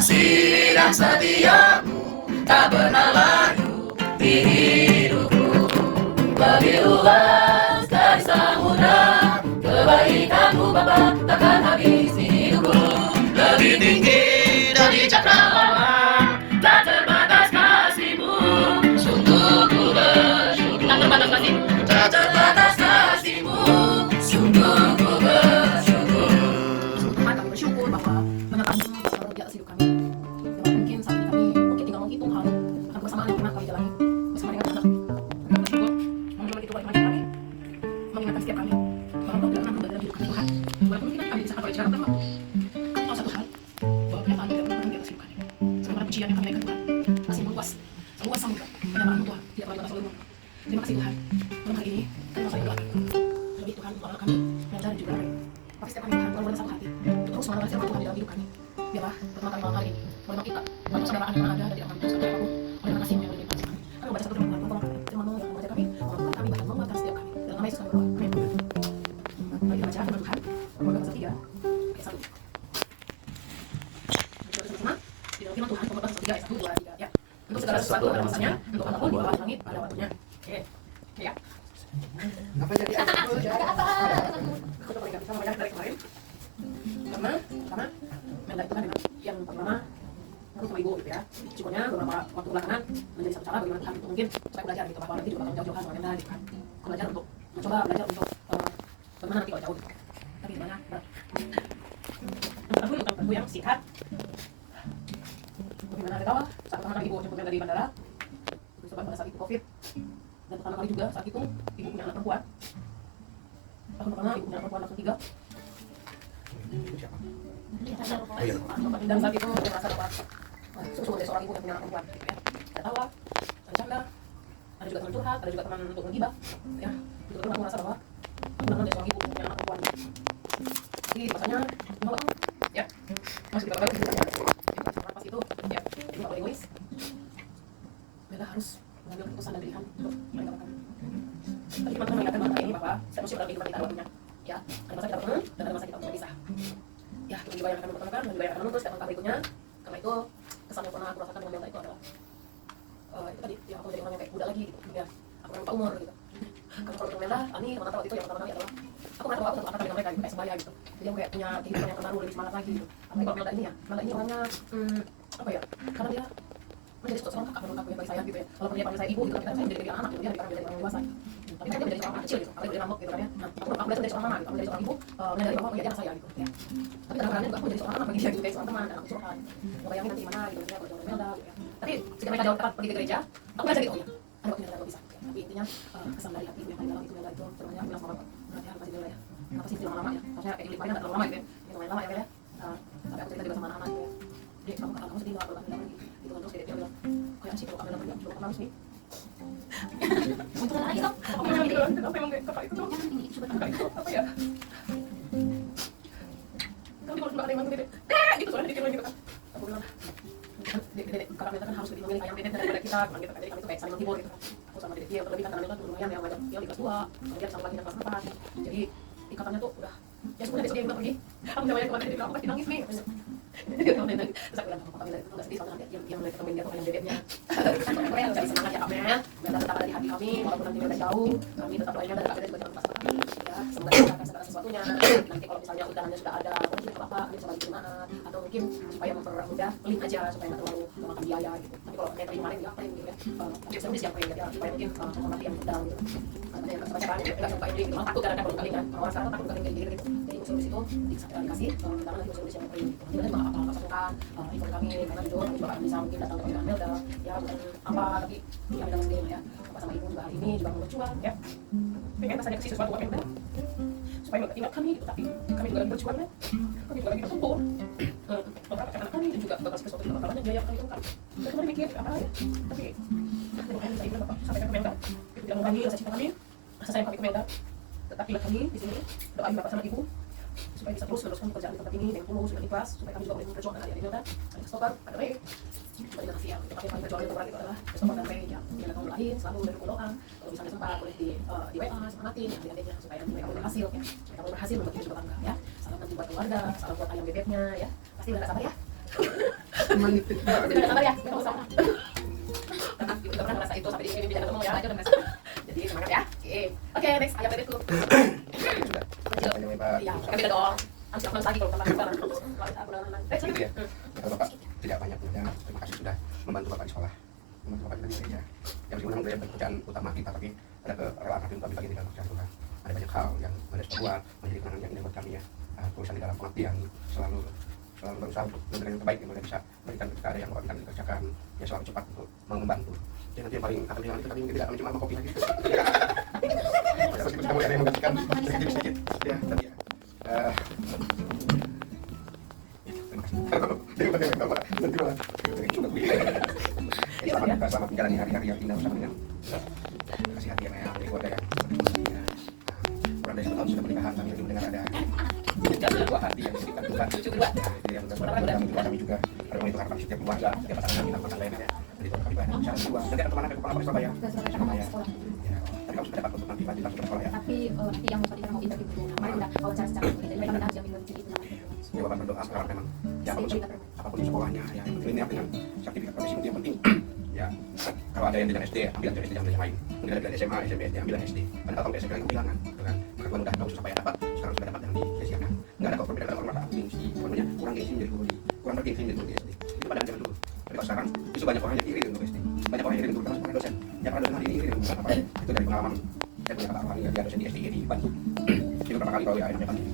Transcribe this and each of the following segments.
Kasih dan setiamu tak pernah layu di hidupku. Lebih luas dari samudra, kebaikanmu Bapa takkan habis di hidupku. Lebih tinggi dari cakrawala, tak terbatas kasihmu. Sungguh ku bersyukur. Tak terbatas kasihmu. Tak terbatas kasihmu. Sungguh ku bersyukur. Kami bersyukur bahwa banyak kami di atas hidup kami. Dan mungkin saat ini kami mungkin tinggal menghitung hal akan kebersamaan yang pernah kami jalani bersama dengan anak. Kami bersyukur mengenai itu bagi kami, mengingatkan setiap kami bahwa Engkau tidak pernah berada dalam hidup kami Tuhan. Walaupun kita kami dipisahkan oleh jarak terlalu, tahu satu hal bahwa kenyataan tidak pernah berhenti di atas hidup kami. Sebagaimana pujian yang kami naikkan Tuhan, kasih luas, seluas samudra, penyamaanmu Tuhan tidak pernah batas olehmu. Terima kasih Tuhan. Malam hari ini kami mau saling doa. Lebih Tuhan untuk anak kami, Nanda dan juga Ray. Tapi setiap kami Tuhan benar-benar satu hati untuk terus mengenal firman Tuhan di dalam hidup kami. Biarlah pertemuan kami malam hari ini menolong kita, menolong saudaraan yang ada dan tidak mampu seperti apapun oleh kasih-Mu yang berlimpah kasih kami. Kami membaca satu firman Tuhan, tolong firman-Mu yang mengajar kami, menguatkan kami, bahkan menguatkan setiap kami. Dalam nama Yesus kami berdoa. Amin. Mari kita baca firman Tuhan, Roma pasal 3 ayat 1. Kita bersama-sama di dalam firman Tuhan, Roma pasal 3 ayat 1, 2, 3 ya. Untuk segala sesuatu ada masanya, untuk apapun di bawah langit ada waktunya. Oke. Ya. Apa jadi apa? Aku coba ingat sama banyak dari kemarin. Karena Menda itu kan memang yang pertama aku sama ibu gitu ya. Syukurnya beberapa waktu belakangan menjadi satu cara bagaimana Tuhan itu mungkin supaya belajar gitu bahwa nanti juga bakal jauh-jauhan sama Menda gitu kan. Aku belajar untuk mencoba belajar untuk bagaimana nanti kalau jauh gitu. Tapi gimana berat. Aku yang singkat. Bagaimana ada kawah saat pertama kali ibu jemput Menda di bandara. Disebabkan pada saat itu COVID. Dan pertama kali juga saat itu ibu punya anak perempuan. Tahun pertama ibu punya anak perempuan langsung 3. Dan saat itu dia merasa bahwa sungguh dari seorang ibu yang punya anak perempuan gitu ya. Ada tawa, ada canda, ada juga teman curhat, ada juga teman untuk menggibah ya. Betul-betul aku merasa bahwa aku benar-benar dari seorang ibu yang punya anak perempuan. Jadi rasanya mau ya masih di bapak-bapak gitu ya. Pas itu ya ibu gak boleh egois. Bella harus mengambil keputusan dan pilihan untuk meninggalkan. Tapi teman-teman mengingatkan malam ini bahwa setiap manusia dalam kehidupan kita ada waktunya ya. Ada masa kita bertemu dan ada masa kita berpisah ya. Tuhan juga yang akan mempertemukan dan juga yang akan menuntut setiap langkah berikutnya. Karena itu kesan yang pernah aku rasakan dengan Menda itu adalah itu tadi ya, aku menjadi orang yang kayak muda lagi gitu ya. Aku lupa umur gitu. Karena kalau dengan Menda, Ani teman waktu itu yang pertama kali adalah aku merasa bahwa aku satu angkatan dengan mereka gitu, kayak sebaya gitu. Jadi aku kayak punya kehidupan yang terbaru, lebih semangat lagi gitu. Apalagi kalau Menda ini ya, Menda ini orangnya apa ya, karena dia menjadi seorang kakak menurut aku ya bagi saya gitu ya. Walaupun dia panggil saya ibu gitu, tapi saya menjadi anak gitu, dia lebih menjadi orang dewasa gitu. Tapi saya menjadi seorang anak kecil gitu, apalagi dia ngambek gitu kan ya. Nah, aku belajar dari seorang mama gitu, aku menjadi seorang ibu, menyadari bahwa menjadi anak saya gitu ya. Tapi kadang-kadang juga aku menjadi seorang anak bagi dia gitu, kayak seorang teman dan aku curhat. Ngebayangin nanti gimana gitu, kalau dengan Melda gitu ya. Tapi jika mereka jauh dekat pergi ke gereja, aku belajar gitu, oh ya, ada waktunya kita bisa gitu ya. Tapi intinya kesan dari hati ibu yang paling dalam itu Melda itu sebenarnya bilang sama bapak, berarti harus kasih Melda ya. Kenapa sih lama-lama ya? Harusnya kayak lingkungannya nggak terlalu lama gitu ya. Ini lumayan lama ya Melda. Tapi aku cerita juga sama anak-anak gitu ya. Jadi kamu sedih nggak kalau Melda pergi? Gitu kan terus dia bilang, kayak sih kalau Melda pergi, aku juga kenal resmi. Untuk lagi dong. Apa yang gitu? Apa emang kakak itu? Kakak itu apa ya? Kalau di ada yang manggil Dede, gitu soalnya Dede gitu kan. Aku bilang, Dede kakak Melda kan harus lebih memilih ayam Dede daripada kita, bilang gitu kan. Jadi kami itu kayak saling menghibur gitu kan. Aku sama Dede dia terlebih kan karena Melda tuh lumayan yang banyak dia di kelas 2, kemudian sama lagi di kelas 4. Jadi ikatannya tuh udah ya sebenarnya besok dia udah pergi. Aku udah banyak kemarin Dede bilang, aku pasti nangis nih. Dia bilang nangis. Terus aku bilang, kakak Melda itu nggak sedih soalnya yang mulai ketemuin dia tuh ayam Dedenya. Keren, cari semangat ya Kak Mel. Melda tetap ada di hati kami, walaupun nanti Melda jauh, kami tetap doain Melda dan Kak Melda juga jangan lupa sama kami. Ya, semoga kita segala sesuatunya. Nanti kalau misalnya undangannya sudah ada, mungkin kita apa, bisa bagi jemaat atau mungkin supaya mempermudah link aja supaya nggak terlalu memakan biaya gitu. Tapi kalau kayak tadi kemarin ya apa gitu ya, tapi seru sih yang pengen ya supaya mungkin menghormati yang undang gitu. Katanya yang baca kan, nggak suka ini, orang takut kadang-kadang baru kali kan, orang sekarang takut kali kayak gitu. Jadi usul di situ dikasih undangan nanti usul yang penting. Nanti juga apa satukan info kami karena jujur kami juga akan bisa mungkin datang ke pernikahan Melda ya bukan apa tapi ya Melda sendiri ya. Bapak sama ibu juga hari ini juga mau berjuang ya. Pengen rasanya kasih sesuatu buat Melda supaya Melda ingat kami gitu, tapi kami juga lagi berjuang ya. Kami juga lagi bertempur beberapa anak kami dan juga bakal sesuatu juga bakalannya biaya kami tungkap. Dan kemarin mikir apa ya, tapi lumayan saya bilang Bapak sampaikan ke Melda itu tidak mengurangi rasa cinta kami, rasa sayang kami ke Melda. Tetapi kami di sini doain Bapak sama Ibu supaya bisa terus meneruskan pekerjaan di tempat ini dengan tulus dan ikhlas supaya kami juga boleh memperjuangkan adik-adik Melda. Ada Christopher, ada Ray. Terima kasih ya. Tempat yang paling berjuang di tempat itu adalah Christopher dan Ray yang tidak tahu lain selalu mendukung doa. Kalau misalnya sempat boleh di WA semangatin ya adik-adiknya supaya mereka berhasil ya. Supaya kamu berhasil membuat hidup juga bangga ya. Salam nanti buat keluarga, salam buat ayam bebeknya ya. Pasti udah gak sabar ya. memang itu. Tidak sabar ya, kita sama. Karena juga pernah merasa itu sampai di sini bisa ketemu ya, aja udah merasa. Jadi semangat ya. Oke, next ayam bebekku. Sudah. Sampai lebar. Iya, kan beda dong. Harus aku lagi kalau tambah lebaran. Kalau aku udah nang. Gitu ya. Kata Bapak tidak banyak ya. Terima kasih sudah membantu Bapak di sekolah. Membantu Bapak di gereja. Yang sebenarnya menjadi pekerjaan utama kita, tapi ada kerelaan hati untuk kami bagi di dalam pekerjaan Tuhan. Ada banyak hal yang menjadi sebuah menjadi kenangan yang indah buat kami ya. Tulisan di dalam pengabdian selalu berusaha untuk memberikan yang terbaik yang mereka bisa berikan ketika ada yang kami kerjakan ya selalu cepat untuk membantu. Jadi nanti yang paling akan hilang itu kami mungkin tidak kami cuma sama kopi lagi. Terus kita mulai ada yang menggantikan sedikit ya tadi ya. Terima kasih Bapak. Nanti malah sudah selamat menjalani hari-hari yang indah bersama dengan kasih hati yang dari keluarga yang kurang dari 1 tahun sudah pernikahan kami belum mendengar ada buah hati yang disediakan Tuhan. Jadi yang kami juga ada itu harapan setiap keluarga, setiap pasangan kami tanpa lain ya. Jadi kami banyak bicara berdua. Nanti ada teman kepala Surabaya. Surabaya. Tadi kamu sudah dapat untuk nanti lanjut ke sekolah ya. Tapi nanti yang tadi mau interview kemarin udah wawancara secara jadi mereka udah jamin jadi itu namanya. Ya Bapak berdoa sekarang memang ya apapun sekolahnya ya itu ini dengan sertifikat profesi itu yang penting. Ya kalau ada yang dengan SD ambil dari SD yang lain. Mungkin ada dari SMA, SMP ambil SD. Kan kalau SMP lagi kehilangan, kan? Maka kalau udah tahu susah payah dapat, sekarang sudah dapat yang disiapkan. Enggak ada kok perbedaan orang merasa gengsi, pokoknya kurang gengsi menjadi guru, kurang bergengsi menjadi guru di SD. Itu pada zaman dulu. Tapi kalau sekarang justru banyak orang yang iri untuk SD. Banyak orang yang iri untuk termasuk para dosen. Yang para dosen hari ini iri untuk apa? Itu dari pengalaman saya punya kata orang yang dia dosen di SD di Bandung. Itu beberapa kali kalau ya enak banget.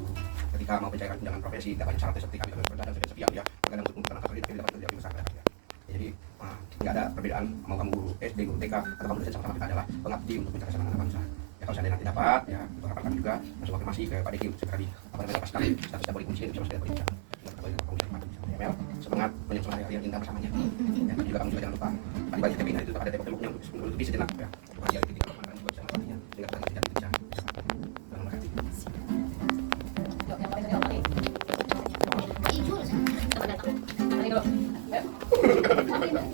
Ketika mau mencarikan tunjangan profesi, tidak banyak syaratnya seperti kami kalau berada di sepian ya, terkadang untuk menentukan kerja tapi dapat kerja besar ya. Jadi tidak ada perbedaan mau kamu guru SD, guru TK atau kamu dosen sama-sama kita adalah pengabdi untuk mencari anak bangsa. Ya kalau saya nanti dapat ya itu harapan kami juga langsung konfirmasi ke Pak Diki sekali apa namanya pas kami statusnya boleh kunci bisa masuk dari semangat menyusul hari-hari yang indah bersamanya. Ya, juga kamu juga jangan lupa di balik TV itu ada tembok-temboknya untuk menutupi sejenak ya. Pagi hari ketika kamu juga bisa melakukannya sehingga kita tidak bisa. Terima kasih.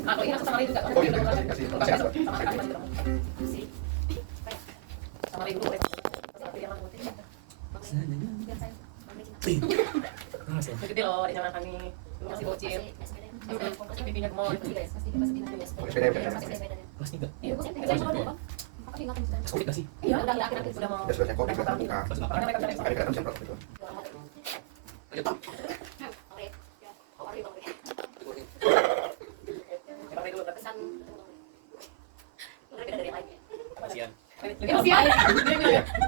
Aku ini sama lagi juga. Oh iya, terima kasih. Sama lagi dulu. Gede loh di zaman kami. Lu masih bocil. Pipinya gemol. Kelas 3. Iya, Sekolah kasih. iya, udah akhir-akhir sudah mau. Ya sudah saya kopi sudah buka. Makanya mereka cari. Kami kadang jam berapa itu? Lanjut.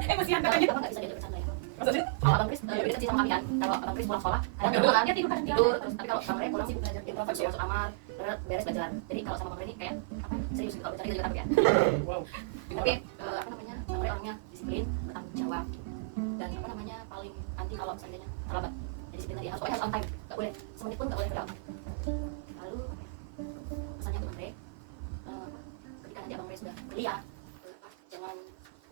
Emosian katanya. Maksudnya? Kalau Abang Kris lebih dekat sih sama kami kan. Kalau Abang Kris pulang sekolah, kadang dia tidur kan tidur. Terus tapi kalau Bang Re pulang sih belajar dia masuk kamar, beres belajar. Jadi kalau sama Bang Re ini kayak apa? Serius kalau bercanda juga takut ya. Wow. Tapi apa namanya? Bang Re orangnya disiplin, bertanggung jawab dan apa namanya paling anti kalau seandainya terlambat. Jadi disiplin tadi harus on time, nggak boleh semenit pun nggak boleh terlambat. Lalu pesannya untuk Bang Re, ketika nanti Abang Re sudah kuliah, jangan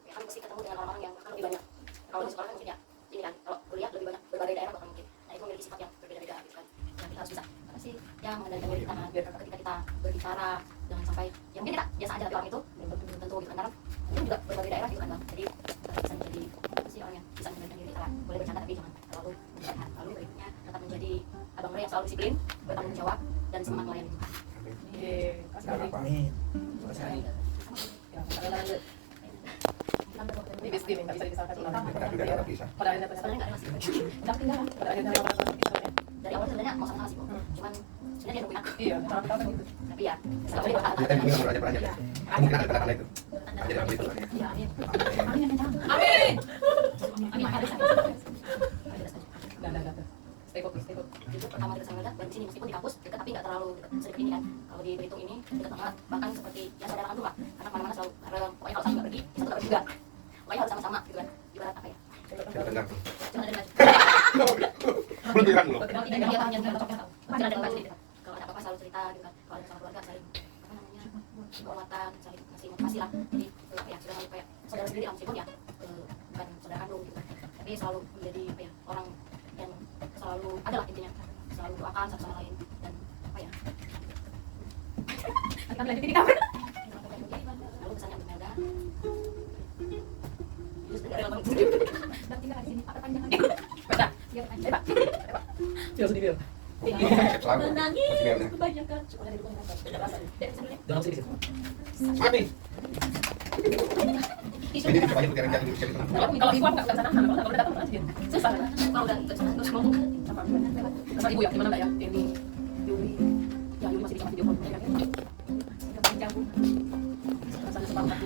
ya kan pasti ketemu dengan orang-orang yang bahkan lebih banyak. Kalau di sekolah kan mungkin ya ini kan, kalau kuliah lebih banyak berbagai daerah bahkan mungkin. Nah itu memiliki sifat yang berbeda-beda gitu kan. Yang kita harus bisa apa sih yang mengendalikan diri kita ketika kita berbicara, jangan sampai ya mungkin kita biasa aja tapi orang itu belum tentu gitu kan. Karena mungkin juga berbagai daerah gitu kan Bang. Jadi kita bisa menjadi apa sih orang yang bisa mengendalikan diri kita, boleh bercanda tapi jangan terlalu berlebihan. Lalu berikutnya tetap menjadi Abang Re yang selalu disiplin, bertanggung jawab dan semangat melayani Tuhan. Ini besti nih, nggak bisa dipisahkan. Juga tidak bisa. Pada akhirnya Sebenarnya nggak ada masih. udah tinggal. Pada akhirnya Dari awal sebenarnya mau sama-sama sih kok. Cuman sebenarnya dia nungguin aku. iya, cara kita kan gitu. Tapi ya setelah ini bertahan. Kita mungkin belajar belajar ya. Mungkin ada tanda-tanda itu. Jadi apa itu? Iya amin. Amin. Amin ya jangan. Amin. Amin ada saja. Enggak. Stay focus. Itu pertama kita sangat dan di sini meskipun di kampus dekat tapi nggak terlalu dekat sedikit ini kan. Kalau di Belitung ini dekat banget bahkan seperti ya saudara kandung lah. Karena kemana-mana selalu pokoknya kalau satu nggak pergi, satu nggak pergi juga. Pokoknya harus sama-sama gitu kan. Ibarat apa ya? Kita dengar tuh. Cuma ada Belum dirang loh. kalau tidak dia orang yang cocok tahu. Cuma ada cerita. Kalau ada apa-apa selalu cerita gitu kan. Kalau ada sama keluarga saling apa namanya? Penguatan, saling ngasih motivasi lah. Jadi apa ya sudah kayak saudara sendiri lah meskipun ya bukan saudara kandung gitu kan. Tapi selalu menjadi apa ya orang yang selalu ada lah intinya selalu doakan satu sama lain dan apa ya Akan lanjut ini kapan? lalu pesan yang berbeda Baca. Coba sendiri. selalu. menangis Sebenarnya. kebanyakan. Semuanya di rumah tidak rasa. Dari sebelumnya. Dalam sedikit. Mati. Isu Ini coba aja biar jangan bisa dikenal. Kalau ibu aku nggak bisa nahan, kalau udah datang aja dia. Susah. kalau udah ke sana terus ngomong Apa? Sama ibu ya, gimana nggak ya? Ini Yuli, ya Yuli masih bisa video call. Ya, kan? udah jauh Rasanya sepakat.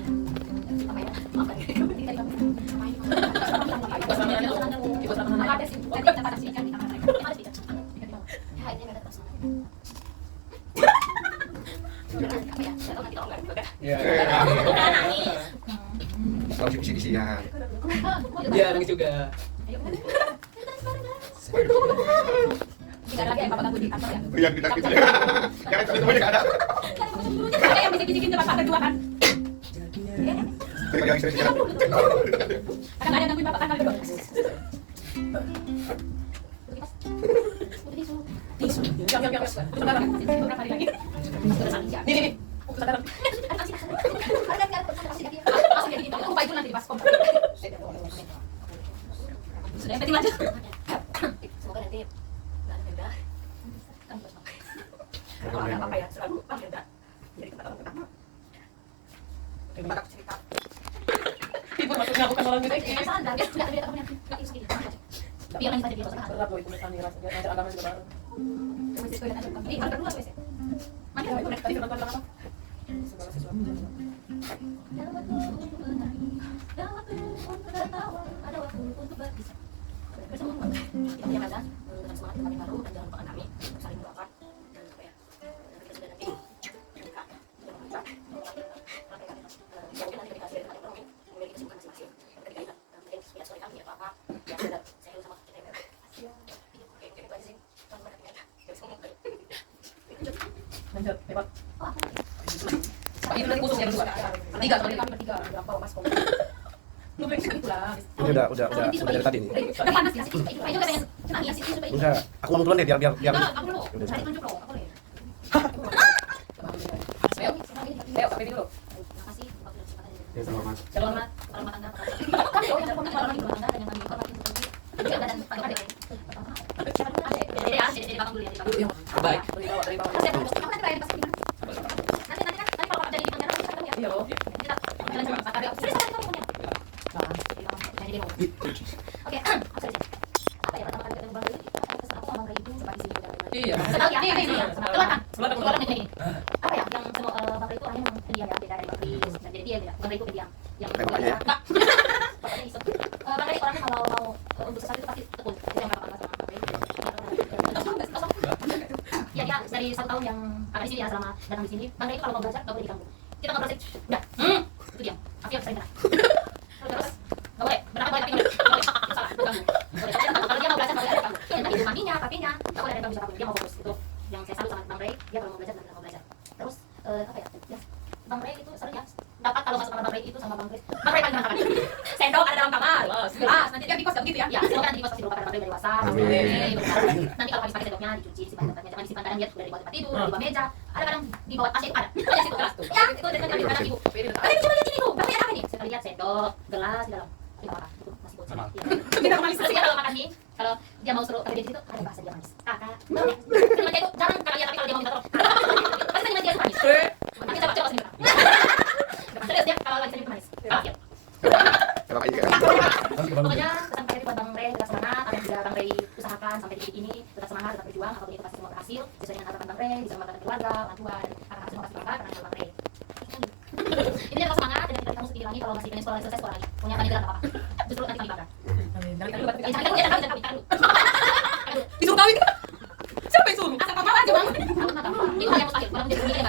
apa ya maaf kan ibu Ibu sama anaknya, ibu sama anaknya. ada sih tadi kita kasih ikan di kamar mereka ada tidak ya ini ada terus apa ya saya tahu nanti kalau nggak udah Iya. udah nangis Selalu sisi-sisian. Iya, nangis juga. ayo tidak ada lagi yang bapak ganggu di kantor ya Iya, kita gitu ya. Jangan sampai semuanya nggak ada. ada yang bisik-bisikin depan pak berdua kan Tapi yang sering-sering. akan ada yang gangguin bapak kan kali berdua Tisu. Yang. Saudara. beberapa hari lagi sudah saling ya Nih. Saudara. lupa itu nanti pas kompor sudah yang penting lanjut semoga nanti nggak ada beda kan bos kalau ada apa ya selalu bang beda jadi kita orang pertama kita cerita Ibu maksudnya bukan orang gede. masalah dan dia nggak ada temennya nggak isu gitu biar lanjut aja dia bosan Berat loh ibu misalnya rasanya. Ngajar agama juga baru. masih sekolah aja ini kan kedua wes Mana ibu tadi nonton apa? Segala sesuatu. ada waktu untuk tertawa ada waktu untuk berpisah bersama kita punya dengan semangat kembali baru dan jangan lupakan kami untuk saling mendoakan dan apa ya kita sudah nanti buka mungkin nanti ketika sudah ada ekonomi memiliki kesibukan masing-masing ketika kita mungkin punya story kami atau apa ya sudah saya dulu sama kita oke itu aja sih kalau mereka tidak bisa ngomong Lanjut, hebat. oh aku Pak ini nanti khusus yang berdua. Bertiga, kalau kami bertiga. Berapa pas kok. Lu brengsek itu lah. Ini udah dari tadi nih. udah panas ya sih itu aja pengen nangis itu supaya Enggak, aku ngomong duluan deh biar aku dulu saya tunjuk dong aku boleh Leo, Leo, tapi dulu. makasih waktu dan kesempatan Ya sama Mas. selamat rumah tangga kami loh yang dalam rumah tangga dan yang kami hormati juga dan pada siapa dulu ada jadi bakal dulu ya jadi bakal Baik. Dari bawah. siapa dulu aku nanti terakhir pas nanti kalau jadi di penjara nanti ketemu ya Iya loh. kita jalan jalan tapi sudah saya kamu punya jadi mau oke apa ya pertama kali ketemu bang Ray aku sama bang Ray itu sempat di sini Iya. sekali ya ini keluar kan Sebelah keluar kan ini apa ya yang semua bang Ray itu orangnya memang pendiam ya beda dari bang Ray dan jadi dia beda bang Ray itu pendiam yang Kayak bapaknya ya? bapaknya iso bang Ray orangnya kalau mau untuk sesuatu itu pasti tekun itu yang kakak sama bang Ray ya dia dari 1 tahun yang ada di sini ya selama datang di sini bang Ray itu kalau mau belajar nggak boleh diganggu kita ngobrol sih udah itu dia tapi yang sering terus nggak boleh berapa boleh tapi nggak boleh salah ganggu kalau dia mau belajar nggak boleh ada ganggu entah itu maminya papinya nggak boleh ada ganggu siapapun dia mau fokus itu yang saya salut sama bang Ray dia kalau mau belajar benar-benar mau belajar terus apa ya bang Ray itu seru ya dapat kalau masuk kamar bang Ray itu sama bang Ray paling berantakan sendok ada dalam kamar gelas nanti dia di kos nggak begitu ya semoga nanti di kos pasti berupa bang Ray dari dewasa nanti kalau habis pakai sendoknya dicuci simpan tempatnya jangan disimpan kadang dia udah di bawah tempat tidur di bawah meja ada kadang di bawah tas itu ada banyak situ gelas tuh ya itu dengan kami kadang ibu tapi coba lihat ini tuh bang Ray ada apa nih saya lihat sendok gelas di dalam di bawah itu masih bocor kita manis sih kalau makan nih kalau dia mau suruh kerja di situ ada bahasa dia manis kakak boleh terima itu jangan kalau dia tapi kalau dia mau minta tolong pasti terima dia manis nanti coba sini serius dia kalau lagi sering manis siap Kalau kayak gitu. pokoknya pesan saya buat bang Ray tetap semangat apa yang sudah bang Ray usahakan sampai detik ini tetap semangat tetap berjuang apapun itu pasti semua berhasil sesuai dengan harapan bang Ray bisa membanggakan keluarga orang tua dan akan semua pasti bangga karena bang Ray ini tetap semangat dan kita kamu sedikit lagi kalau masih pengen sekolah selesai sekolah lagi punya banyak gerak apa justru nanti kami bangga jangan kawin Disuruh kawin. Siapa yang suruh? asal kamu aja bang itu hal yang mustahil orang menjadi pemilik yang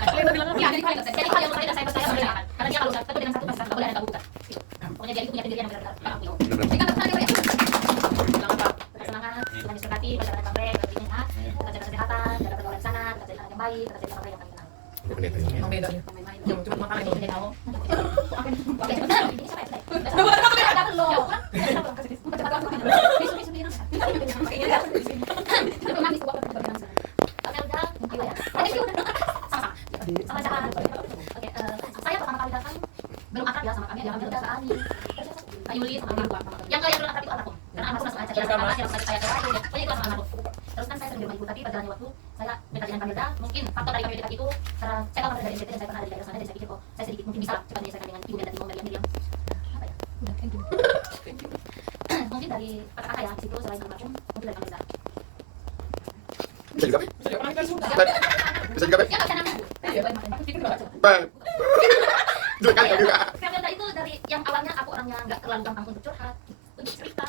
iya jadi hal yang mustahil jadi hal yang mustahil dan saya percaya bang Ray akan karena dia kalau udah ketemu dengan satu pasti nggak boleh ada ganggu bukan pokoknya dia itu punya pendirian yang benar-benar punya jadi kan terus ya semangat Tuhan diberkati masyarakat bang Ray berarti sehat tetap jaga kesehatan jaga pergaulan sana tetap jadi anak yang baik tetap jadi bang Ray yang kami kenal Yang beda nih. main-main Yang cuma makan itu. jadi tahu oke benar ini siapa ya ada belum Oke, saya pertama kali datang belum akrab ya sama kami, ya kami udah ke Ani, Kak Yuli sama Kak Ibu. Yang belum akrab itu anakku, karena anakku langsung aja saya coba itu, pokoknya itu langsung anakku. Terus kan saya sering di rumah ibu, tapi perjalanan waktu dekat dengan Kamilda, mungkin faktor dari kami dekat itu karena saya tahu Kamilda dari NTT dan saya pernah ada di daerah sana, dan saya pikir saya sedikit mungkin bisa cepat menyelesaikan dengan ibu dan Timo dari Miriam. Apa ya? Mungkin dari kata-kata ya, di situ selain almarhum, mungkin dari Kamilda. Bisa juga, Bisa juga, kan suka. bisa juga, Ya, nggak bisa nangis. Iya, itu gimana? Bang. Juga kan juga. Kamilda itu dari yang awalnya aku orangnya nggak terlalu gampang untuk curhat, untuk cerita.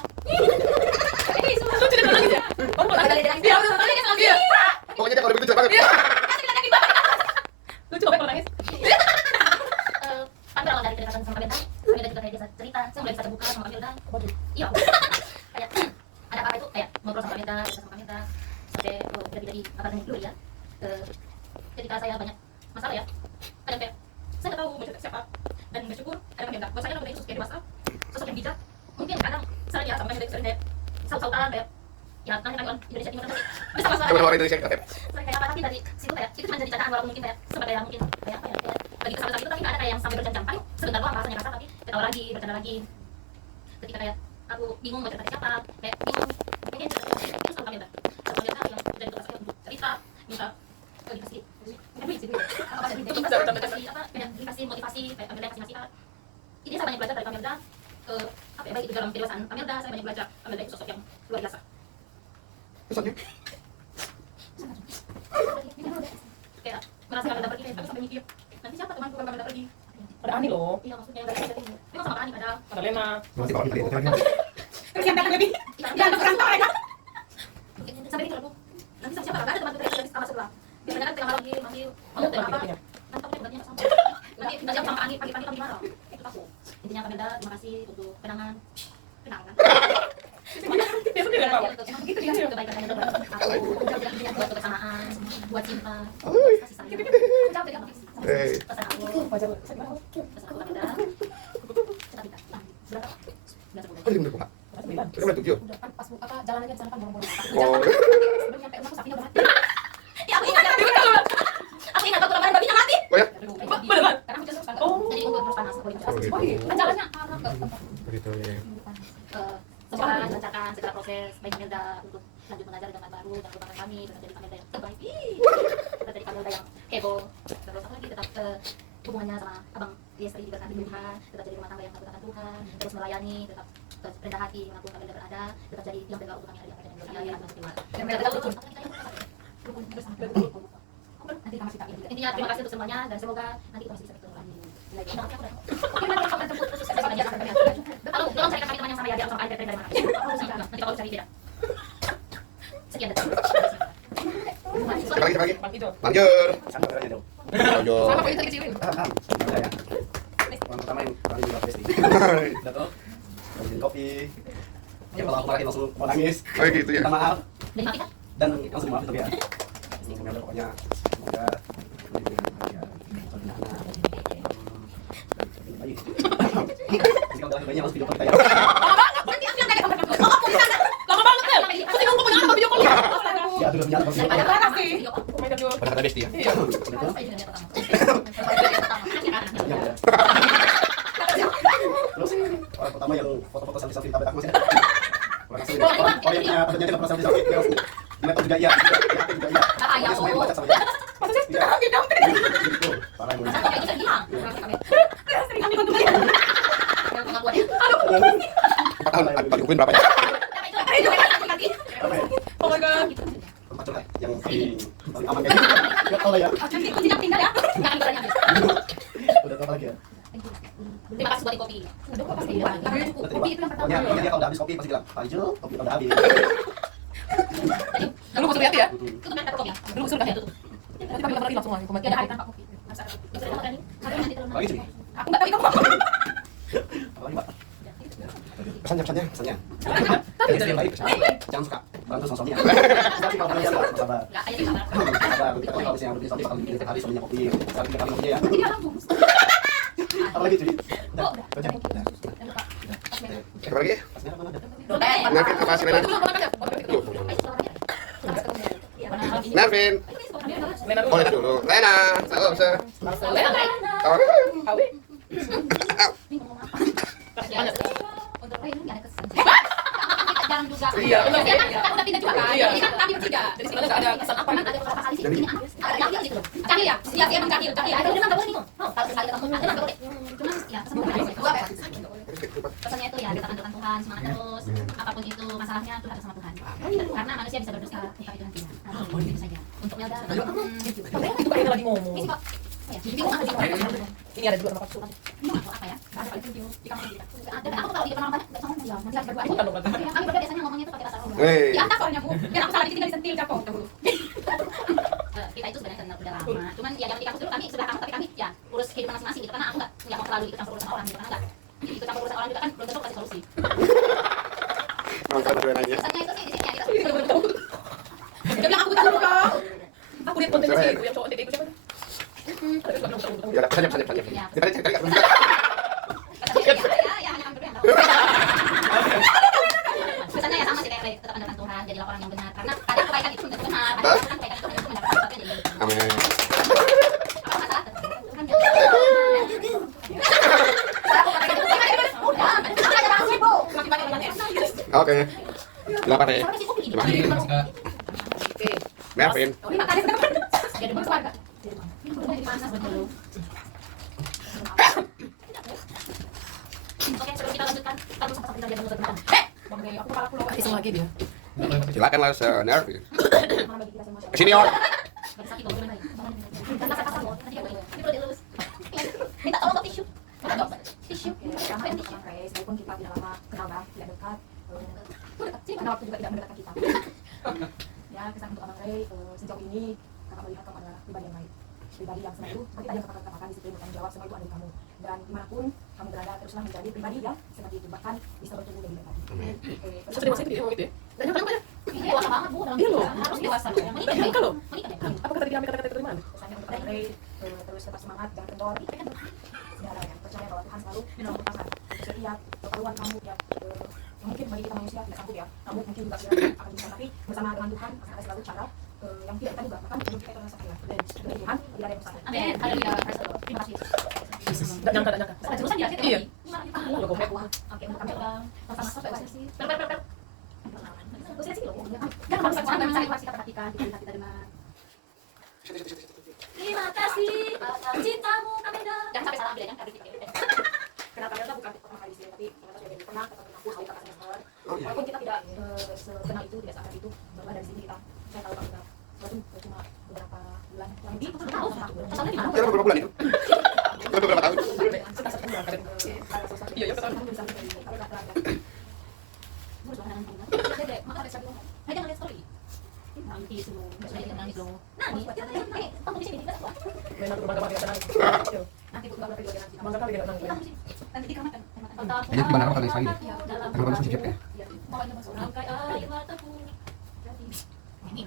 Ini semua lucu dan nangis ya. Baru nangis. Iya, betul. Iya. Pokoknya dia kalau begitu cepat banget. Lucu banget kalau nangis. Kami berawal dari kedekatan sama Kamilda. Kamilda juga kayak biasa cerita, saya mulai bisa terbuka sama Kamilda. Iya, kayak ada apa itu kayak ngobrol sama Kamilda, cerita sama Kamilda sampai jadi apa namanya dulu ya. Ketika saya banyak masalah ya, kadang kayak saya nggak tahu mau cerita siapa, dan bersyukur ada Kamilda. Buat saya Kamilda itu sosok yang dewasa, sosok yang bijak. Mungkin kadang sering ya sama Kamilda itu sering kayak saut-sautan kayak ya namanya kan Indonesia Timur kan bisa masalah Teman orang Indonesia kita. sering kayak apa, tapi dari situ kayak itu cuma jadi candaan, walaupun mungkin kayak sempat kayak mungkin kayak apa ya, kayak lagi kesal itu, tapi nggak ada kayak yang sampai berjam-jam, paling sebentar doang bahasanya kasar, tapi ketawa lagi, bercanda lagi. Ketika kayak aku bingung mau cerita ke siapa, kayak bingung mungkin cerita terus sama Kamilda yang jadi tukang saya untuk cerita, minta dikasih apa kayak dikasih motivasi, kayak Kamilda kasih nasihat. Ini saya banyak belajar dari Kamilda, apa ya, baik itu dalam kedewasaan Kamilda, saya banyak belajar. Kamilda itu sosok yang luar biasa. Pesannya? Kayak merasa Kamilda pergi, kayak aku sampai mikir nanti siapa temanku kalau Kamilda pergi. Ada Ani loh. Iya, maksudnya yang dari sini memang sama Kak Ani padahal. Ada Lena. Masih kalau kita lihat. Terus yang datang lagi. Ya, ada perantau mereka. Sampai mikir aku nanti sama siapa, nggak ada teman kita yang sama sebelah. Biasanya kan tengah malam masih mau apa, nanti takutnya beratnya sama. Nanti tinggal jam sama Kak Ani, pagi-pagi kami marah. Itu takut. Intinya Kamilda, terima kasih untuk kenangan. Dia sendiri nggak tahu. Itu dia kebaikan Kamilda buat aku, buat kebersamaan, buat cinta, kasih sayang. Aku jawab dengan pesan aku. Wajar. Pesan aku Kamilda. Kita tidak. Berapa? 9 sebulan. Oh, ini berapa? 9. Kita udah 7. Udah kan pas apa jalanannya di sana kan bolong-bolong. Oh. Sebelum nyampe rumah aku sapinya udah mati. Ya aku ingat waktu lebaran babinya mati. Oh ya? Beneran? Karena hujan terus kan. Oh. Jadi untuk terus panas aku Oh, jelas. gitu. Kan jalannya arah ke tempat. Begitu ya. Semoga dilancarkan segala proses baik Kamilda untuk lanjut mengajar dengan baru dan merupakan kami dengan jadi Kamilda yang terbaik. Kita jadi Kamilda yang heboh. Terus apa lagi tetap hubungannya sama abang istri juga nanti Tuhan, tetap jadi rumah tangga yang takut akan Tuhan, terus melayani, tetap rendah hati mengakui Kamilda berada, tetap jadi yang berdoa untuk kami hari apa dan yang terima. Nanti kita masih tak intinya terima kasih untuk semuanya dan semoga nanti kita masih bisa bertemu lagi. Kalau tolong carikan kami teman yang sama ya, dia sama dari mana. Nanti kalau cari beda. Sekian detik. Sekali lagi. Itu. Lanjut. Sampai beranya dong. Lanjut. Sama kok itu dikecilin. Ada ya. Orang pertama yang paling juga pasti. Udah tuh. Bikin kopi. Ya kalau aku marahin langsung mau nangis. Oh gitu ya. Minta maaf Dan maaf ya. dan langsung dimaafin tapi ya. Semoga pokoknya semoga ya Jika udah banyak langsung video call kita ya. Nanti aku yang tanya kamu. Lama banget ya. Aku bingung kok punya apa video call. Ya sudah punya langsung video Ada call. parah sih. Oh my god. Pada kata besti ya. Iya. Ya, ya. Terus orang pertama yang foto-foto selfie tablet aku masih ada. Orang yang punya tabletnya dia nggak pernah selfie dia langsung di laptop juga iya, di HP juga iya. Dia semua yang baca sama dia. Masa sih tidak kaget dong. Gitu. Parah yang Kayak gitu hilang. Sering kami bantu dia. Yang pengakuannya. 4 tahun dikumpulin berapa ya? apa ya? Oh my god. Tempat curhat yang paling aman kayaknya. Nggak tahu lah ya. Nanti kunci tinggal ya. Jangan berani ambil. Udah tahu apa lagi ya? Terima kasih buat kopi. Aduh, kok pasti buat. Kopi itu yang pertama. Pokoknya dia kalau udah habis kopi pasti bilang, Pak Ijul, kopi udah habis. Dulu masuk lihat ya. Tutup kan kopi ya. Dulu masuk ya tutup. Nanti kami berarti langsung lagi Gak ada hari tanpa kopi. Masa ada kopi. Bisa makan ini. Nanti terlalu Lagi sih. Aku nggak tahu itu apa. Apa lagi, Pak? Pesannya. Pesannya. Tapi Istri yang baik, jangan suka berantem sama suaminya. Tapi kalau kalian sabar. Gak ayah sabar. Sabar. Kita kalau misalnya berdua suami bakal bikin setiap hari suaminya kopi. Sekali 3 kali kopinya ya. Ini alam bungkus. Apa lagi, cuy? Udah. Oh, udah. Baca. Udah. Apa lagi? Pasnya mana ada? Narvin apa sih Lena? Narvin. Oh Lena dulu. Lena. Halo, Sir. Oh. Jarang juga. Iya, benar. Dia kan kita udah pindah juga kan. Iya. Jadi kan kami bertiga dari sini. sebenarnya nggak ada kesan apa Memang gitu. ada beberapa kali sih ini ada cahil gitu. Cahil ya, dia emang cahil. Ada memang nggak boleh nih. Oh, kalau sekali ketemu ada nggak boleh. Cuman ya pesan gua apa ya? Pesannya itu ya kita andalkan Tuhan, semangat terus. Apapun itu masalahnya curhat sama Tuhan. Karena manusia bisa berdosa tapi Tuhan tidak. Itu saja. Untuk Melda. Juga ini lagi ngomong. Ini kok. Ya, bingung apa sih? Ini ada juga nama kapsul. Apa ya? Ada kali video di kamar kita. Ada aku tahu di kamar mana enggak sama dia. Nanti harus berdua aja. Bukan dong, Kak. Kami berdua biasanya ngomongnya itu pakai bahasa Arab. Hei. Di atas soalnya Bu. Biar aku salah dikit tinggal disentil capok. Kita itu sebenarnya kenal udah lama. Cuman ya jangan di kampus dulu kami sebelah kampus tapi kami ya urus kehidupan masing-masing gitu karena aku enggak mau terlalu ikut campur urusan orang gitu karena enggak ikut campur urusan orang juga kan belum tentu kasih solusi. Mangkat ada nanya. Pesannya itu sih di sini ya kita. Dia bilang aku tahu kok. Aku lihat kontennya sih itu yang cowok itu siapa? Ada juga belum tahu. Ya, pesannya. Kita cari kan. Ya hanya kami berdua yang tahu. Pesannya ya sama sih kayak tetap andalkan Tuhan jadilah orang yang benar karena kadang kebaikan itu menjadi benar kadang kebaikan itu menjadi mendapatkan sesuatu yang jadi Amin. apa masalah Tuhan jadi Oke. Berapa deh? Oke. Maafin. jadi berkeluarga jadi panas betul. Oke sebelum kita lanjutkan kita harus sama-sama kita lihat dulu. Bang Gay, aku kalah pulau. Iseng lagi dia. Silakan lah senar. Mana bagi kita semua Kesini or. bagi sakit gimana ya dan pasang mau nanti aku ini perlu dilurus minta tolong tisu tisu Karena untuk teman Grace, walaupun kita tidak lama kenal bang, tidak dekat, sini pada waktu juga tidak mendekatkan kita. Ya, kesan untuk Abang Ray, sejauh ini kakak melihat kamu adalah pribadi yang baik, pribadi yang semua itu seperti tadi yang kakak katakan, disiplin, bertanggung jawab, semua itu ada di kamu. Dan dimanapun kamu berada, teruslah menjadi pribadi yang seperti itu, bahkan bisa bertumbuh lebih dekat. Terus dewasa itu dia ngomong gitu ya. Dan yang banyak. ini dewasa banget bu dalam Iya loh. harus dewasa loh Dan nikah loh. menikah ya Apa kata dia ambil kata-kata itu dari mana? Pesannya untuk Abang Ray, terus tetap semangat, jangan kendor, segalanya. Percaya bahwa Tuhan selalu menolong pasangan. Setiap keperluan kamu ya, mungkin bagi kita manusia tidak sanggup ya, kamu mungkin juga tidak akan bisa, tapi bersama dengan Tuhan akan ada selalu cara yang tidak kita duga, bahkan hidup kita itu rasa hilang. Dan dari Tuhan tidak ada yang mustahil. amin haleluya terima kasih Enggak nyangka, enggak nyangka. sampai jurusan dia sih Iya. oke Lo goblok. untuk kami sama-sama sampai sesi per sesi loh jangan bangsa orang yang mencari kita perhatikan kita dengan terima kasih atas cintamu Kamenda jangan sampai salah ambilnya kami pikir Kenapa Melda bukan pertama kali di sini, tapi Melda sudah pernah ketemu aku sekali kakak semester. Walaupun kita tidak sekenal itu, tidak seakrab itu, bahwa dari sini kita, saya tahu Melda. Walaupun cuma beberapa bulan, kurang lebih, tahu asalnya di mana Kira berapa bulan itu? Kira berapa tahun? Iya, iya, betul. bisa menjadi kakak terakhir. harus makanan dede makan resep dulu ayo jangan lihat story nanti sebelum sudah nangis loh nangis tunggu di sini kita kuat Main aku bangga banget tenang. Nanti butuh beberapa video nanti. Bangga kali dia nang. Nanti di kamar kan? Ini gimana kalau lagi ya? dalam Kalau masuk siap ya? pokoknya masuk rangkai air mataku ini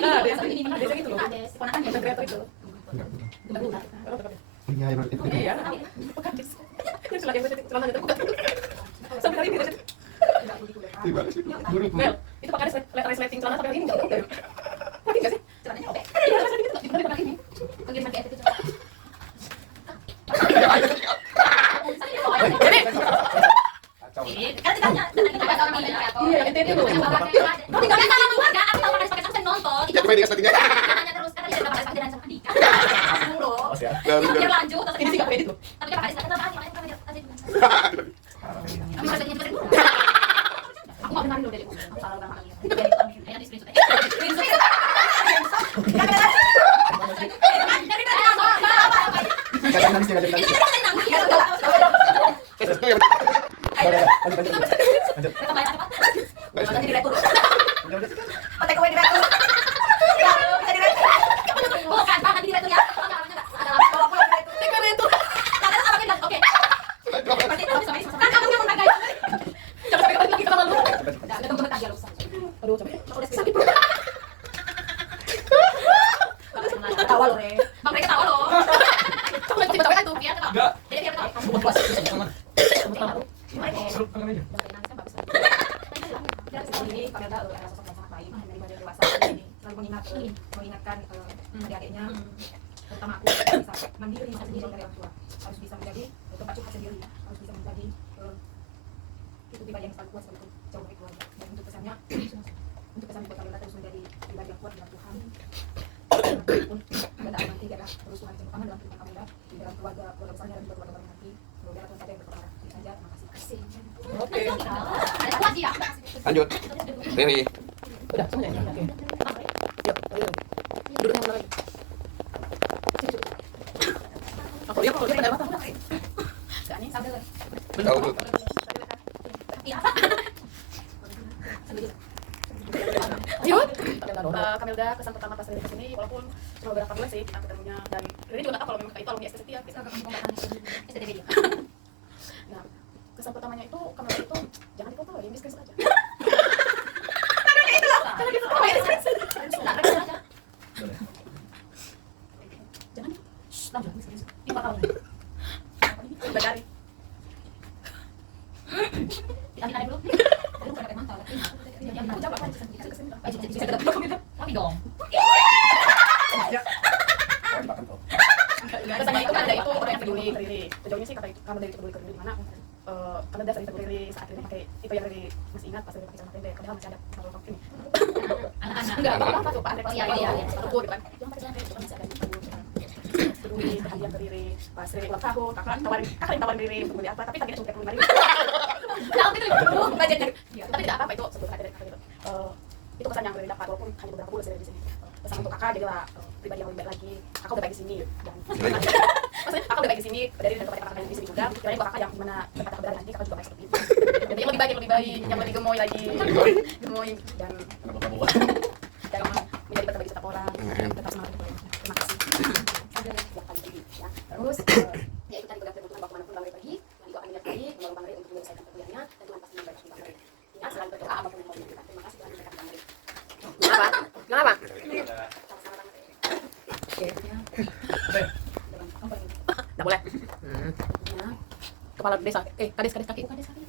Nah, dia gitu loh. ponakan dia Kreator itu. Iya, yang itu. Iya. Yang selagi yang celananya terbuka. Sampai hari ini dia Tiba. Guru. Mel, itu pakai resleting celana sampai hari ini enggak tahu. Pakai enggak sih? celananya oke Iya, resleting itu enggak pakai ini. pengiriman kayak itu Jadi, kan ditanya kita bahas orang ini iya, NTT loh. tapi nggak sama keluarga aku tahu pakai pakai nonton Ya cuma dia settingnya. tanya terus karena dia pakai pakai sama Andika dulu biar lanjut terus Ini sih enggak edit loh. tapi dia pakai pakai aja kamu harus jadi seperti aku mau dengerin dulu dari aku salah banget ayo di screenshot Jangan nangis, jangan nangis. Itu yang Jadi direktur. bukan banget di direktur ya Kalau aku lagi direktur. oke berarti kamu bisa kan kamu yang menghargai Jangan sampai kali lagi kita malu. Udah ketemu tadi harus. Aduh, capek. Udah sakit perut. Tawa loh, Re. bang mereka tahu loh Coba tiba-tiba itu. biar ketawa jadi biar ketawa Buat kelas itu sama. Ini Kamenda adalah sosok yang sangat baik dari mana dewasa ini selalu mengingatkan adik-adiknya terutama aku bisa mandiri bisa sendiri dari orang tua harus bisa menjadi tempat curhat sendiri ya, harus bisa menjadi itu pribadi yang selalu kuat sebagai jauh dari keluarga. Dan untuk pesannya buat Kamila terus menjadi pribadi yang kuat dalam Tuhan. Walaupun keadaan nanti adalah terus Tuhan yang utama dalam kehidupan Kamila, di dalam keluarga besarnya dan juga keluarga baru nanti. Semoga Tuhan saja yang berperkara. Itu saja, terima kasih. Oke. Ada lagi ya? Lanjut. Riri. Udah, semuanya. Oke. Yuk, duduk yang lagi. Aku lihat kalau dia pada mata. Soalnya saudara. Tahu tuh. Iya. Lanjut. Kamilda, kesan pertama pas dari kesini, walaupun cuma beberapa bulan sih kita ketemunya, dan Riri juga nggak tahu kalau memang itu alumni ST kita agak ngomong STDB dia. Nah, kesan pertamanya itu Kamilda itu jangan dipoto ya, miskin saja. Jangan. Lanjut. Ini bakal. Udah dari. Kita minta dulu. Dulu pakai mantel. Yang aku jawab apa? Bisa tapi dong. Kesannya itu kan ada itu orang yang peduli ke Riri. Sejauh ini sih kata itu kamu dari peduli ke Riri mana? Karena dasar itu Riri saat ini pakai itu yang Riri masih ingat pas Riri pakai celana pendek. Padahal masih ada kalau ini. Anak-anak. Enggak, apa tuh Pak Andre? Iya. Sepuluh gitu kan? Yang pakai celana pendek itu kan masih ada peduli perhatian ke Riri. Pas Riri ulang tahun, kakak yang tawarin Riri untuk beli apa? Tapi targetnya cuma 35.000. Kalau itu dulu budgetnya. Tapi tidak apa-apa itu sebelum ada dari kakak gitu. Itu kesan yang Riri dapat walaupun hanya beberapa bulan di sini. Pesan untuk kakak jadilah pribadi yang lebih baik lagi. Kakak udah baik di sini dan maksudnya kakak udah baik di sini dari dan kepada kakak yang di sini juga. Kiranya kalau kakak yang gimana berkata kebenaran nanti kakak juga baik seperti itu. Jadi yang lebih baik, yang lebih gemoy lagi, gemoy dan menjadi berbagi setiap orang, tetap semangat untuk belajar. Terima kasih. Yang paling tinggi ya. Terus ya itu tadi berat teman-teman bawa kemanapun Bang Rey pergi, nanti doa niat lagi membawa Bang Rey untuk menyelesaikan kuliahnya dan Tuhan pasti memberkati Bang Rey. Ingat selalu berdoa apapun yang mau dilakukan. Terima kasih Tuhan memberkati Bang Rey. Kenapa? Sama-sama Bang Rey. Oke. Nggak boleh. Ya. Kepala desa. Kades kaki.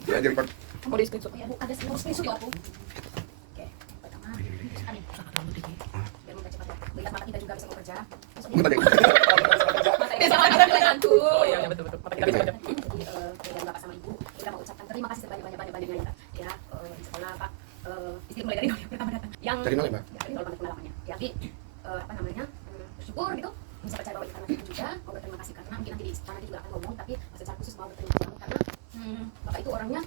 Belajar Pak. Mau di screenshot. Ya, Bu, ada screenshot ya, Bu. Oke. Pertama. Biar membaca cepat ya. Berkat mata kita juga bisa bekerja. Bentar deh. Oh iya, betul. Mata kita bisa bekerja. Jadi dari Bapak sama Ibu, kita mau ucapkan terima kasih sebanyak-banyaknya ya. Di sekolah Pak. Istri mulai dari nol yang pertama datang. Yang Dari nol ya, Mbak? Ya, dari nol banget pengalamannya. Ya, tapi apa namanya? Bersyukur gitu. Bisa percaya bahwa kita nanti juga mau berterima kasih karena mungkin nanti di istana juga akan ngomong, tapi secara khusus mau berterima kasih karena Bapak itu orangnya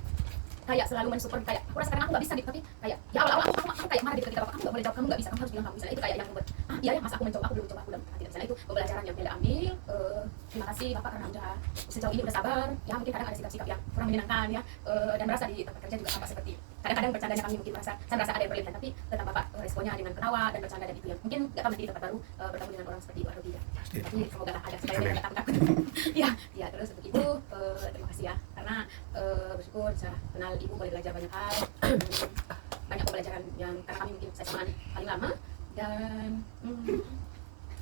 kayak selalu mensupport, kayak aku rasa karena aku nggak bisa gitu, tapi kayak ya awal-awal aku kayak marah gitu ketika Bapak kamu nggak boleh jawab, kamu nggak bisa, kamu harus bilang kamu bisa. Itu kayak yang membuat iya ya masa aku mencoba, aku belum coba, aku belum tidak bisa. Itu pembelajaran yang Bella ambil. Terima kasih Bapak karena udah sejauh ini udah sabar. Ya mungkin kadang ada sikap-sikap yang kurang menyenangkan ya, dan merasa di tempat kerja juga sama seperti kadang-kadang bercandanya kami mungkin merasa saya merasa ada yang berlebihan, tapi tetap Bapak responnya dengan ketawa dan bercanda, dan itu yang mungkin nggak tahu nanti di tempat baru bertemu dengan orang seperti Ibu atau tidak. Tapi semoga lah ada supaya tidak takut. Ya terus untuk Ibu terima kasih ya karena bersyukur bisa kenal Ibu, boleh belajar banyak hal, banyak pembelajaran yang karena kami mungkin saya samaan paling lama dan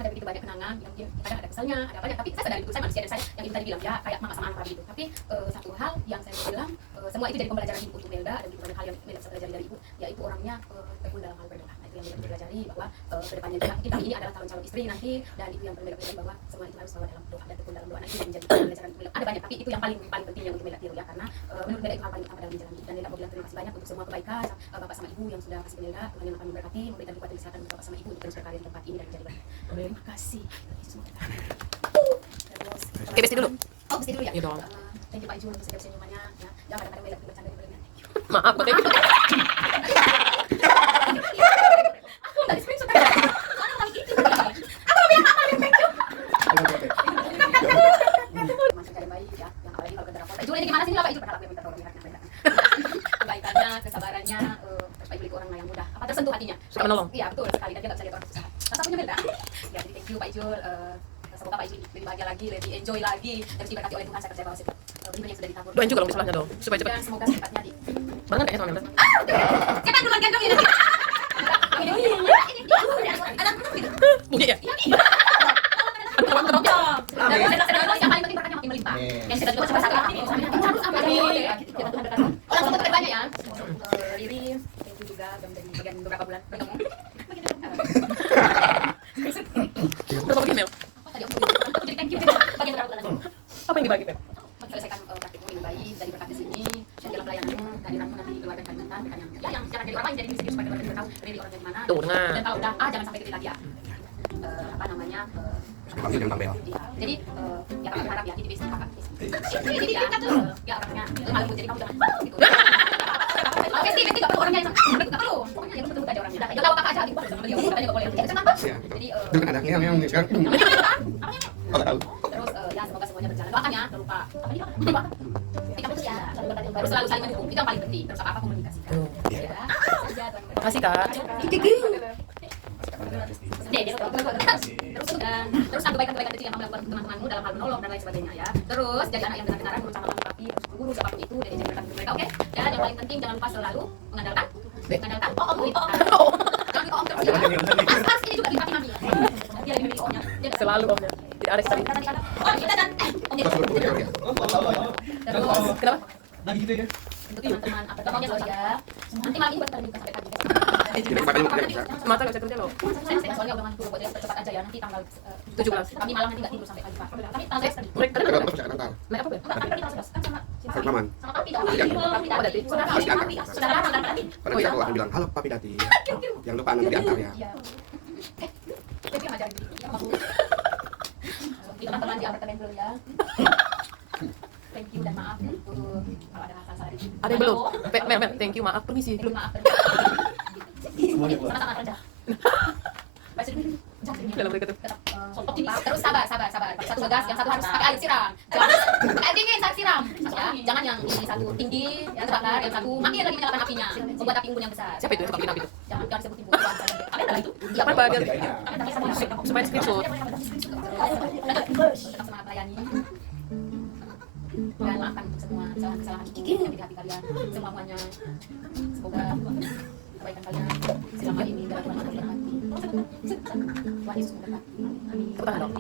ada begitu banyak kenangan yang mungkin kadang ada keselnya, ada banyak, tapi saya sadar itu saya manusia dan saya yang Ibu tadi bilang ya kayak mama sama anak gitu. Tapi satu hal yang saya bilang semua itu jadi pembelajaran Ibu untuk Melda, dan begitu banyak hal yang Melda bisa pelajari dari Ibu, yaitu orangnya tekun dalam hal berdoa. Nah itu yang Melda pelajari bahwa kedepannya juga kita ini adalah calon istri nanti, dan itu yang perlu Melda pelajari bahwa semua itu harus selalu dalam doa dan tekun dalam doa. Nanti menjadi pelajaran untuk Melda. Ada banyak, tapi itu yang paling penting yang untuk Melda tiru ya, karena menurut Melda itu hal paling utama dalam menjalani hidup. Dan Melda mau bilang terima kasih banyak untuk semua kebaikan Bapak sama Ibu yang sudah kasih ke Melda. Tuhan yang akan memberkati, memberikan kekuatan kesehatan untuk Bapak sama Ibu untuk terus berkarya di tempat ini dan menjadi baik. Terima kasih. Oke, besti dulu. Oh, besti dulu ya? Iya dong. Thank you Pak Ijul untuk setiap senyumannya ya. Jangan kadang-kadang Melda bercanda di berlebihan. Maaf, thank you. Aku nggak di screenshot. Soalnya kali gitu. Aku mau bilang apa yang thank you. Masih cari baik ya. Yang apalagi kalau kendaraan Pak Ijul ini gimana sih lah Pak Ijul? Padahal aku yang minta tolong lihatnya. Kebaikannya, kesabarannya, terus Pak Ijul itu orang yang mudah. Apa tersentuh hatinya. Suka menolong. Iya betul sekali, dan dia nggak bisa lihat orang susah. Salah satunya Melda. Ya jadi thank you Pak Ijul. Semoga Pak Ijul lebih bahagia lagi, lebih enjoy lagi, dan diberkati oleh Tuhan. Saya percaya bahwa beriman yang sudah ditabur. Doain juga dong di sebelahnya dong, supaya cepet. Dan semoga secepatnya di. Barengan kayaknya sama Melda. Siapa yang duluan gandong ini? Bunyi ya? Dan yang paling penting berkatnya makin melimpah. Yang kita juga sama-sama harus ambil. Orang semua terbanyak ya. Riri, thank you juga sudah menjadi bagian beberapa bulan bertemu. Udah bagi Mel. Tadi aku jadi thank you bagian beberapa bulan. Apa yang dibagi Mel? ngapain jadi misterius supaya kita tahu Riri orangnya gimana. Tuh, dengar. Dan kalau udah jangan sampai kecil lagi ya. Apa namanya? Panggil jangan tampil. Iya. Jadi ya kakak berharap ya di TV kakak. Jadi ya orangnya malu jadi kamu jangan gitu. Oke sih, Betty nggak perlu orangnya yang nggak perlu. Pokoknya yang perlu aja orangnya. Itu tahu kakak aja gitu. Dia juga boleh. Kenapa? Jadi Dengan anaknya yang sekarang. Oh, nggak tahu. terus ya semoga semuanya berjalan. Doakan ya, jangan lupa. Apa nih? Doakan. Terus selalu saling mendukung. Itu yang paling penting. Terus apa komunikasikan. Ya. Saja Tuhan. Makasih kak. Terus kebaikan-kebaikan kecil yang kamu lakukan untuk teman-temanmu dalam hal menolong dan lain sebagainya ya. Terus jadi anak yang benar-benar menurut sama laki-laki, terus guru siapapun itu dan jangan mereka, oke? Dan yang paling penting jangan lupa selalu mengandalkan om gitu. Jangan lupa om terus. Harus ini juga di hati mami. Dia lebih milih omnya. Selalu omnya. Tidak ada sekali. Oh, kita dan terus Kenapa? Lagi gitu ya. untuk teman-teman apa pokoknya selalu ya. Nanti malam ini buat kalian juga sampai pagi. Jadi makanya kerja bisa. Mata nggak bisa kerja loh. Saya soalnya udah ngantuk buat cepat aja ya. Nanti tanggal 17. kami malam nanti nggak tidur sampai pagi Pak. Tapi tanggal saya Mereka Kalau aku percaya ntar. naik apa ya? enggak kan tadi sudah kan sama Rekaman. sama papi dong. Papi tadi. Harus diantar. Saudara dan papi. Kalau bisa aku akan bilang, halo Papi Dati. Yang lupa nanti diantar ya. Iya. Jadi ngajarin gitu. Ya, mau. Di teman-teman di apartemen dulu ya. Thank you dan maaf untuk kalau ada hal-hal salah. Ada yang belum? Mel, thank you, maaf, permisi. Belum maaf. Sama-sama kerja. Baca dulu. Dalam mereka tuh. Tetap optimis. Terus sabar. Satu ngegas, yang satu harus pakai air siram. Jangan pakai air dingin saat siram. Ya, jangan yang ini satu tinggi, yang terbakar, yang satu makin lagi menyalakan apinya, membuat api unggun yang besar. Siapa itu yang suka bikin api itu? Jangan sebut ibu. Apa itu? Apa biar supaya screenshot. Tetap semangat melayani. Dan maafkan untuk semua kesalahan-kesalahan yang ada di hati kalian. Semuanya. Semoga kebaikan kalian selama ini dapat Tuhan memberkati. Tuhan Yesus memberkati. Amin. Tepuk tangan dong.